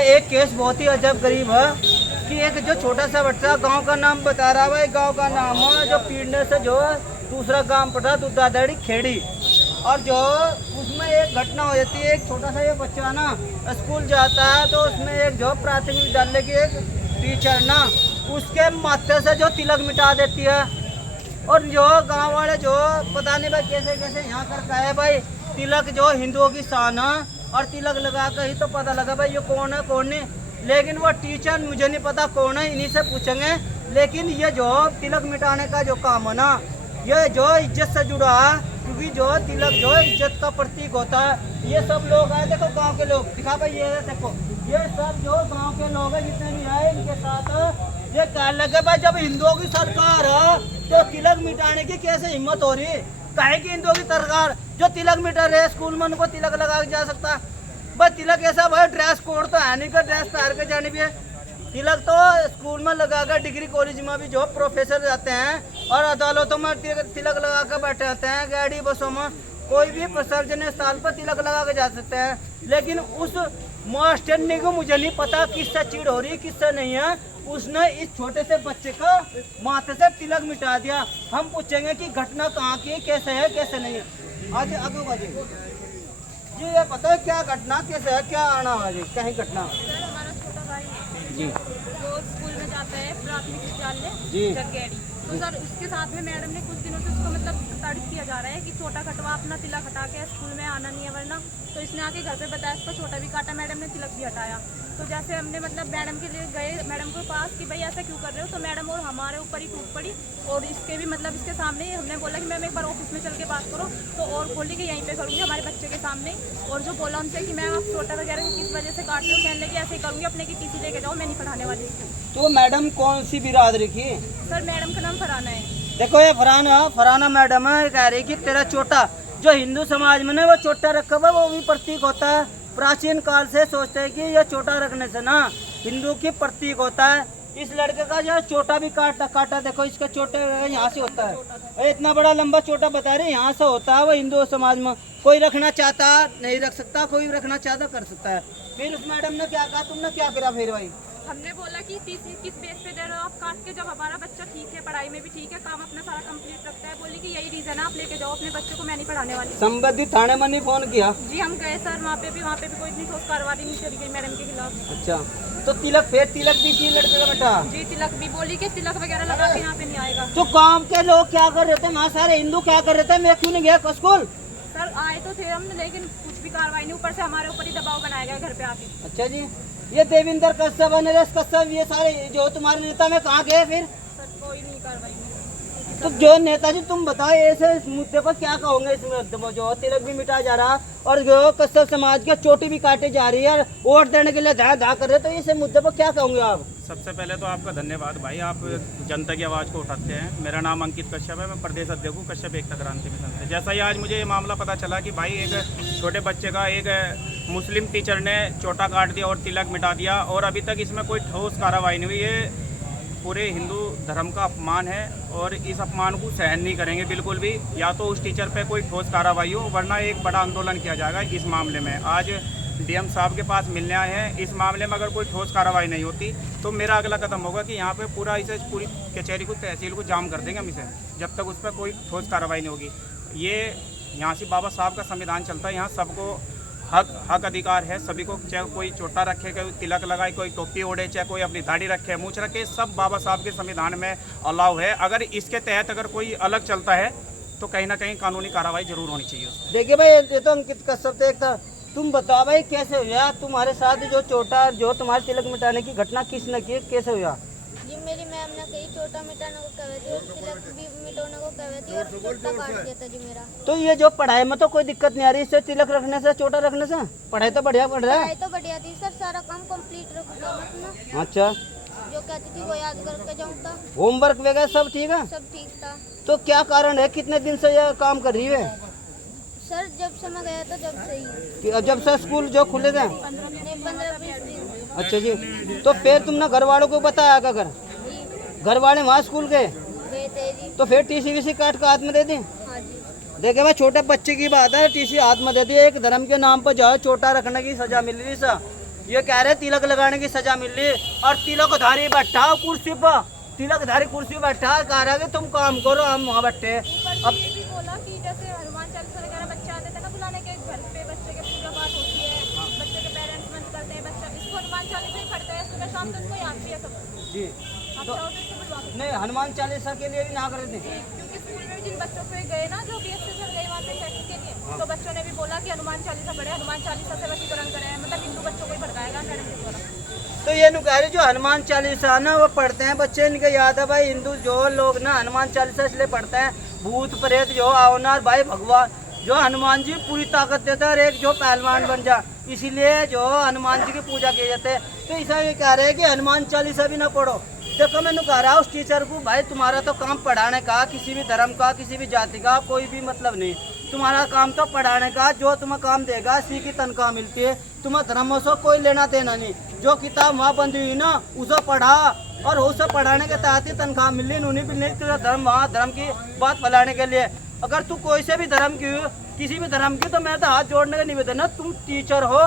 एक केस बहुत ही अजब गरीब है कि एक जो छोटा सा बच्चा गांव का नाम बता रहा है, गांव का नाम है जो पीढ़ने से जो दूसरा गांव पड़ा दुदादड़ी खेड़ी, और जो उसमें एक घटना हो जाती है। एक छोटा सा ये बच्चा ना स्कूल जाता है तो उसमें एक जो प्राथमिक विद्यालय की एक टीचर ना उसके माथे से जो तिलक मिटा देती है, और जो गांव वाले जो पता नहीं भाई कैसे कैसे यहाँ कर कहे भाई तिलक जो हिंदुओं की शान है, और तिलक लगा कर ही तो पता लगा भाई ये कौन है कौन नहीं। लेकिन वो टीचर मुझे नहीं पता कौन है, इन्हीं से पूछेंगे। लेकिन ये जो तिलक मिटाने का जो काम है ना, ये जो इज्जत से जुड़ा है, क्योंकि जो तिलक जो इज्जत का प्रतीक होता है। ये सब लोग आए, देखो गांव के लोग दिखा भाई, ये देखो ये सब जो गांव के लोग हैं जितने भी आए इनके साथ ये कह लगे भाई जब हिंदुओं की सरकार है तो तिलक मिटाने की कैसे हिम्मत हो रही है। काहे की हिंदुओं की सरकार जो तिलक मिटा रहे, स्कूल में उनको तिलक लगा के जा सकता है भाई। तिलक ऐसा भाई ड्रेस कोड तो है नहीं, का ड्रेस पहन के जानी भी है। तिलक तो स्कूल में लगाकर डिग्री कॉलेज में भी जो प्रोफेसर जाते हैं और अदालतों में तिलक लगा कर बैठे होते हैं, गाड़ी बसों में कोई भी सार्वजनिक स्थान पर तिलक लगा के जा सकते हैं। लेकिन उस मास्टर को मुझे नहीं पता किससे चिढ़ हो रही है किससे नहीं है, उसने इस छोटे से बच्चे का माथे से तिलक मिटा दिया। हम पूछेंगे कि घटना कहाँ की है, कैसे है कैसे नहीं है। आज आगे बाजी जी ये पता है क्या घटना कैसे है, क्या आना है जी कहीं घटना हमारा छोटा भाई जी वो स्कूल में जाता है प्राथमिक विद्यालय जी जगेड़ी। तो सर उसके साथ में मैडम ने कुछ दिनों से उसको मतलब प्रताड़ित किया जा रहा है कि छोटा कटवा अपना तिलक हटा के स्कूल में आना नहीं है वरना। तो इसने आके घर पे बताया, इसको छोटा भी काटा, मैडम ने तिलक भी हटाया। तो जैसे हमने मतलब मैडम के लिए गए मैडम के पास कि भाई ऐसा क्यों कर रहे हो, तो मैडम और हमारे ऊपर ही टूट पड़ी। और इसके भी मतलब इसके सामने ही हमने बोला कि मैम एक बार ऑफिस में चल के बात करो, तो और बोली कि यहीं पे करूँगी हमारे बच्चे के सामने। और जो बोला उनसे कि मैम आप छोटा वगैरह किस वजह से काट रहे हो, कहने लगे ऐसे ही करूँगी, अपने की टीसी लेके जाओ, मैं नहीं पढ़ाने वाली इसको। तो मैडम कौन सी बिरादरी की? सर मैडम का नाम फराना है। देखो ये फराना मैडम है, कह रही कि तेरा चोटा जो हिंदू समाज में ना वो चोटा रखा हुआ वो भी प्रतीक होता है। प्राचीन काल से सोचते हैं कि ये चोटा रखने से ना हिंदू की प्रतीक होता है। इस लड़के का जो चोटा भी काटा देखो इसका चोटे यहाँ से होता है, इतना बड़ा लंबा चोटा बता रहे यहाँ से होता है। वो हिंदू समाज में कोई रखना चाहता नहीं रख सकता, कोई रखना चाहता कर सकता है। फिर उस मैडम ने क्या कहा, तुमने क्या करा फिर भाई? हमने बोला कि टीसी किस बेस पे दे रहे हो आप काट के, जब हमारा बच्चा ठीक है पढ़ाई में भी ठीक है, काम अपना सारा कंप्लीट रखता है। बोली कि यही रीजन है, आप लेके जाओ अपने बच्चे को, मैं नहीं पढ़ाने वाली। संबंधित थाने में नहीं फोन किया? जी हम गए सर, वहाँ पे भी कोई इतनी ठोस कार्रवाई नहीं करी गई मैडम के खिलाफ। अच्छा तो तिलक भी थी लड़के का बेटा? जी तिलक भी, बोली कि तिलक वगैरह लगा के यहाँ पे नहीं आएगा। तो काम के लोग क्या कर रहे थे वहाँ, सारे हिंदू क्या कर रहे थे? मैं क्यों नहीं गया स्कूल? सर आए तो थे हम, लेकिन कुछ भी कार्रवाई नहीं, ऊपर से हमारे ऊपर ही दबाव बनाया गया घर पे आके। अच्छा जी, ये देविंदर कश्यप नरेश कश्यप ये सारे जो तुम्हारे नेता में कहाँ गए फिर? सर कोई नहीं कार्रवाई नहीं। तो जो नेताजी तुम बताओ ऐसे इस मुद्दे पर क्या कहोगे? इसमें जो तिलक भी मिटाया जा रहा और जो कश्यप समाज के चोटी भी काटे जा रही है, वोट देने के लिए धा कर रहे, तो इस मुद्दे पर क्या कहोगे आप? सबसे पहले तो आपका धन्यवाद भाई, आप जनता की आवाज़ को उठाते हैं। मेरा नाम अंकित कश्यप है, मैं प्रदेश अध्यक्ष हूँ कश्यप एकता क्रांति मिशन से। जैसा ही आज मुझे ये मामला पता चला कि भाई एक छोटे बच्चे का एक मुस्लिम टीचर ने चोटा काट दिया और तिलक मिटा दिया, और अभी तक इसमें कोई ठोस कार्रवाई नहीं हुई, ये पूरे हिंदू धर्म का अपमान है और इस अपमान को सहन नहीं करेंगे बिल्कुल भी। या तो उस टीचर पे कोई ठोस कार्रवाई हो, वरना एक बड़ा आंदोलन किया जाएगा इस मामले में। आज डीएम साहब के पास मिलने आए हैं, इस मामले में अगर कोई ठोस कार्रवाई नहीं होती तो मेरा अगला कदम होगा कि यहाँ पे पूरी कचहरी को, तहसील को जाम कर देंगे हम इसे, जब तक उस पर कोई ठोस कार्रवाई नहीं होगी। ये यहाँ से बाबा साहब का संविधान चलता है, यहाँ सबको हक अधिकार है सभी को, चाहे कोई चोटा रखे, कोई तिलक लगाए, कोई टोपी ओढ़े, चाहे कोई अपनी दाढ़ी रखे, मूछ रखे, सब बाबा साहब के संविधान में अलाउ है। अगर इसके तहत अगर कोई अलग चलता है तो कहीं ना कहीं कानूनी कार्रवाई जरूर होनी चाहिए। देखिए भाई ये तो अंकित कश्यप एक था, तुम बताओ भाई कैसे हुआ तुम्हारे साथ जो चोटा जो तुम्हारे तिलक मिटाने की घटना किसने की, कैसे हुआ? जी मेरी मैम ने कही चोटा मिटाने को कहे थी और तिलक भी मिटाने को कहे थी और चोटा काट दिया था जी मेरा। तो ये जो पढ़ाई में तो कोई दिक्कत नहीं आ रही इससे, तिलक रखने से चोटा रखने से? पढ़ाई तो बढ़िया पढ़ रहा है? पढ़ाई तो बढ़िया थी सर, सारा काम कंप्लीट रखा ना। अच्छा जो कहती थी वो याद करके जाऊँ था। होमवर्क वगैरह सब ठीक है? सब ठीक था। तो क्या कारण है, कितने दिन से यह काम कर रही है? सर जब से मैं गया था जब से ही। जब से स्कूल जो खुले थे? 15-20 दिन। अच्छा जी, तो फिर तुमने घर वालों को बताया क्या? घर वाले वहाँ स्कूल गए गए थे जी। तो फिर टीसी वीसी काट कर हाथ में दे दी? हाँ जी। देखे भाई छोटे बच्चे की बात है, टीसी हाथ में दे दी, एक धर्म के नाम पर जो है चोटा रखने की सजा मिल रही सा। ये कह रहे तिलक लगाने की सजा मिल रही और तिलकधारी बैठा कुर्सी पर, तिलकधारी कुर्सी पर बैठा कह रहा है कि तुम काम करो हम वहाँ बैठे। अब ये भी बोला कि जैसे हनुमान चालीसा वगैरह बच्चे आते थे ना बुलाने के घर पे, बच्चे के पूजा पाठ होती है, बच्चे के पेरेंट्स मंत्र करते हैं, बच्चा इसको हनुमान चालीसा ही पढ़ते हैं सुबह शाम, तो इसको याद भी है सब जी। आप तो चाहो तो इसको बुलवा सकते नहीं हनुमान चालीसा के लिए भी ना कर दी। हैं। क्योंकि स्कूल में जिन बच्चों पे गए ना जो BSc से गए वहाँ पे चेकिंग के लिए, तो बच्चों ने भी बोला कि हनुमान चालीसा पढ़े, हनुमान चालीसा से वशीकरण करें, मतलब हिंदू बच्चों को ही भड़काएगा मैडम के द्वारा। तो ये नु कह रहे जो हनुमान चालीसा ना वो पढ़ते हैं बच्चे, इनके याद है भाई हिंदू जो लोग ना हनुमान चालीसा इसलिए पढ़ते हैं, भूत प्रेत जो आवनार भाई भगवान जो हनुमान जी पूरी ताकत देते हैं और एक जो पहलवान बन जा, इसीलिए जो हनुमान जी की पूजा की जाती है। तो ऐसा ये कह रहे हैं कि हनुमान चालीसा भी ना पढ़ो। देखो मैंने कह रहा उस टीचर को भाई तुम्हारा तो काम पढ़ाने का, किसी भी धर्म का किसी भी जाति का कोई भी मतलब नहीं, तुम्हारा काम तो पढ़ाने का, जो तुम्हें काम देगा इसी की तनख्वाह मिलती है, तुम्हें धर्मों से कोई लेना देना नहीं। जो किताब वहाँ बंदी हुई ना उसे पढ़ा और उसे पढ़ाने के तहत ही तनख्वाह मिल रही, उन्हें भी नहीं तेरा धर्म वहाँ धर्म की बात फैलाने के लिए। अगर तू कोई से भी धर्म की हो, किसी भी धर्म की, तो मैं तो हाथ जोड़ने का निवेदन है, तुम टीचर हो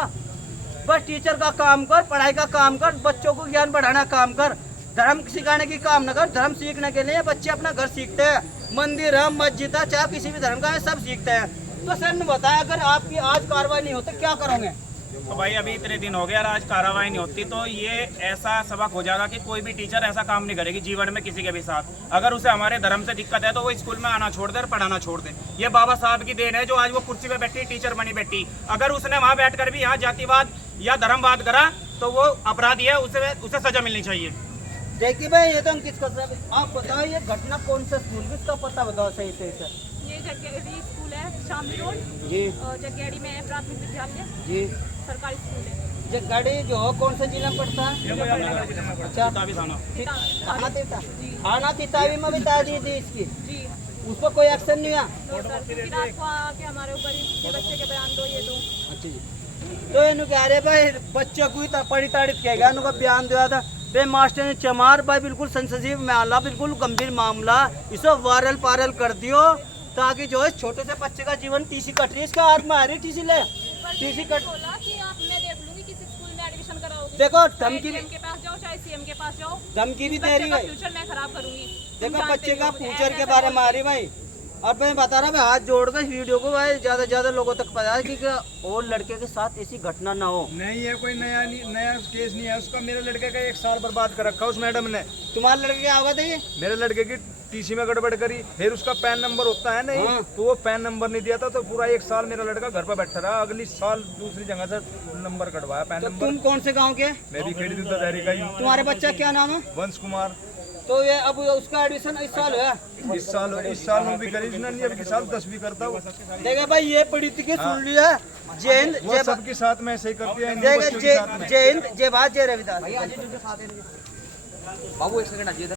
बस टीचर का काम कर, पढ़ाई का काम कर, बच्चों को ज्ञान बढ़ाना काम कर, धर्म सिखाने की काम न कर। धर्म सीखने के लिए बच्चे अपना घर सीखते हैं, मंदिर है मस्जिद है चाहे किसी भी धर्म का है सब सीखते हैं। तो सर ने बताया अगर आपकी आज कार्रवाई नहीं होती क्या करोगे? तो भाई अभी इतने दिन हो गए और आज कार्रवाई नहीं होती तो ये ऐसा सबक हो जाएगा कि कोई भी टीचर ऐसा काम नहीं करेगी जीवन में किसी के भी साथ। अगर उसे हमारे धर्म से दिक्कत है तो वो स्कूल में आना छोड़ दे और पढ़ाना छोड़ दे। ये बाबा साहब की देन है जो आज वो कुर्सी पे बैठी टीचर बनी बैठी। अगर उसने वहाँ बैठकर भी यहाँ जातिवाद या धर्मवाद करा तो वो अपराधी है, उसे सजा मिलनी चाहिए। देखिए भाई ये तो अंकित कसर, आप बताओ ये घटना कौन सा स्कूल की, इसका पता बताओ सही से सर। ये जगेड़ी स्कूल है शामली रोड जी और जगेड़ी में है प्राथमिक विद्यालय, जी। सरकारी स्कूल है। ये गाड़ी जो कौन सा जिला में पड़ता है? अच्छा ताबी थाना। थाना तीता, थाना तितावी में भी ताज़ी थी इसकी, जी उस पर कोई एक्शन नहीं हुआ? तो सर फिर आपको आके हमारे ऊपर ही बच्चे के बयान दो ये दो। अच्छा जी। तो इन्हों कह रहे भाई बच्चे को ही पड़ी ताड़ित किया गया, इन्हों का बयान दिया था बे मास्टर ने चमार भाई बिल्कुल संसदीय मामला, बिल्कुल गंभीर मामला, इसे वायरल पायरल कर दियो ताकि जो है छोटे से बच्चे का जीवन टीसी कट रही है, इसका हाथ में आ रही टीसी ले टीसी कट। बोला कि आप मैं देख लूंगी किसी स्कूल में एडमिशन कराओगे, देखो चाहे धमकी CM के पास जाओ चाहे CM के पास जाओ, धमकी भी दे बच्चे रही का है। फ्यूचर मैं खराब करूंगी। देखो बच्चे का फ्यूचर के बारे में आ रही भाई, और मैं बता रहा भाई हाथ जोड़कर इस वीडियो को भाई ज्यादा से ज्यादा लोगों तक पता है कि और लड़के के साथ ऐसी घटना ना हो। नहीं है कोई नया केस नहीं है उसका। मेरे लड़के का 1 साल बर्बाद कर रखा उस मैडम ने। तुम्हारे लड़के क्या होगा ये? मेरे लड़के की टीसी में गड़बड़ करी, फिर उसका पैन नंबर होता है नहीं, हाँ। तो वो पैन नंबर नहीं दिया था, तो पूरा 1 साल मेरा लड़का घर पर बैठा रहा। अगली साल दूसरी जगह से नंबर कटवाया पैन तो नंबर। तुम कौन से गाँव के? मैं भी खेड़ी दायरे का ही हूँ। तुम्हारे बच्चा क्या नाम है? वंश कुमार। तो ये अब उसका एडमिशन इस साल हुआ? इस साल में भी करी उसने नहीं, अगले साल 10वीं करता वो। देखा भाई ये पढ़ी थी कि सुन लिया। जय हिंद वो जय सबके साथ में ऐसे ही करती है, जय हिंद जय हिंद जय भारत जय रविदास। बाबू एक सेकंड आइए।